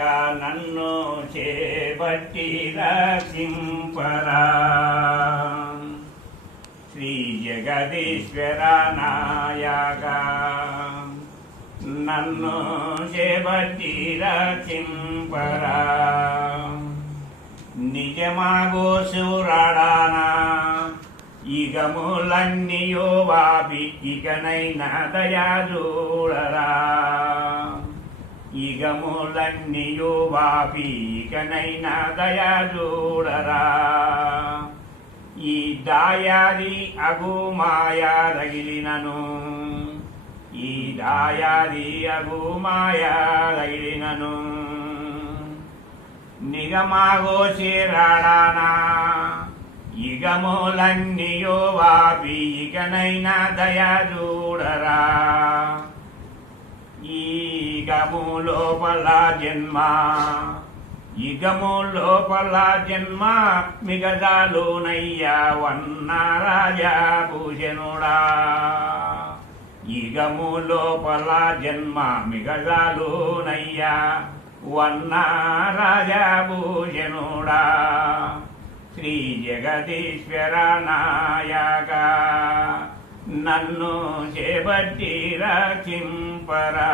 నన్ను చేపట్టి రక్షింపరా. శ్రీ జగదీశ్వర నాయక నన్ను చేపట్టి రక్షింపరా. నిజమాగో శూరాడానా ఇగములన్నీయో వాపి ఇకనైనా దయా చూడరా. ఇగములన్నీయో వాపి ఇకనైనా దయా చూడరా. ఈ దాయాది అగు మాయా తగిలినను ఈ దాయాది అగు మాయా తగిలినను నిగమాగోసి రాడానా ఇగములన్నీయో వాపి ఇకనైనా దయా చూడరా. ఈగము లోపల జన్మ ఇగము లోపల జన్మ మిగదాలునయ్యా వన్న రాజా భూషణుడా. ఇగము లోపల జన్మ మిగదాలునయ్యా వన్న రాజా భూషణుడా. శ్రీ జగదీశ్వర నాయక నన్ను చేపట్టి రక్షింపరా.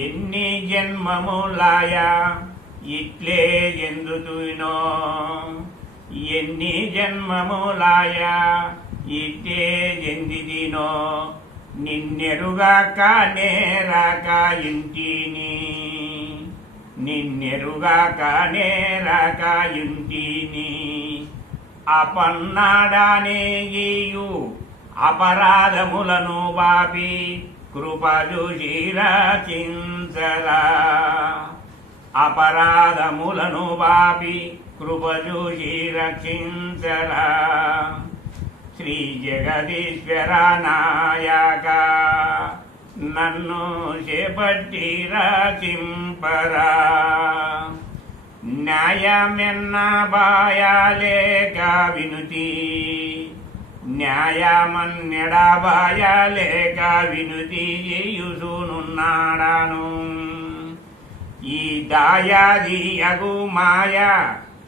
ఎన్ని జన్మములాయా ఇట్లే ఎందుతునో ఎన్ని జన్మములాయా ఇట్లే ఎందిదినో నిన్నెరుగాక నేరాక ఇంటిని నిన్నెరుగాక నేరాక ఇంటిని అపన్నాడానేయు అపరాధములను బాపి కృప చూసి రక్షించరా. అపరాధములను బాపి కృప చూసి రక్షించరా. శ్రీ జగదీశ్వర నాయక నన్ను చేపట్టి రక్షింపరా. న్యాయమెన్న బాయాలేక వినుతి న్యాయమన్నెడా బాయాలేక వినుతి చేయుసునున్నాడాను. ఈ దాయాది అగు మాయ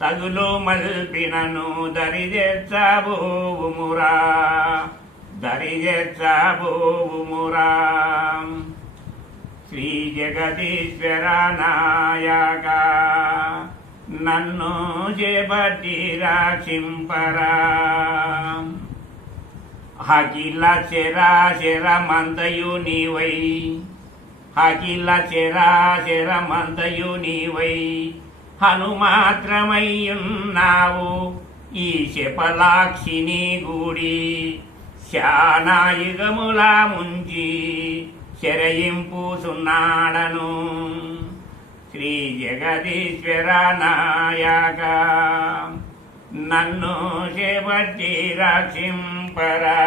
తగులు మల్పినను దరిజెచ్చబోవుమురా దరిజెచ్చబోవుమురా. శ్రీ జగదీశ్వర నాయక నన్ను చేపట్టి రక్షింపరా. అఖిల చరాచరమంతయు నీవై అఖిల చరాచరమంతయు నీవై హనుమాత్రమయ్యున్నావు. ఈ శపలాక్షిని గూడి శానాయుగములా ముంచి శరయింపుసున్నాడను. శ్రీ జగదీశ్వర నాయక నన్ను చేపట్టి రక్షింపరా.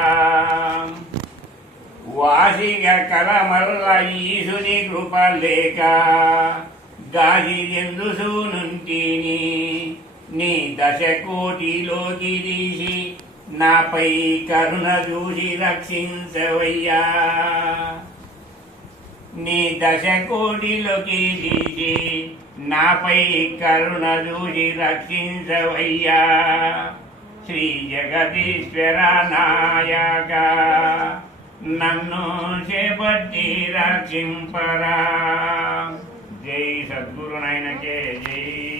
వాసిగా కలమల్ల ఈశుని కృప లేక గాలి ఎందుసునుంటిని నీ దశకోటిలోకి తీసి నాపై కరుణ చూసి రక్షించవయ్యా. నీ దశకోటిలోకి తీసి నాపై కరుణ చూసి రక్షించవయ్యా. శ్రీ జగదీశ్వర నాయక నన్ను చేపట్టి రక్షింపరా. జై సద్గురు నాయనకే జై.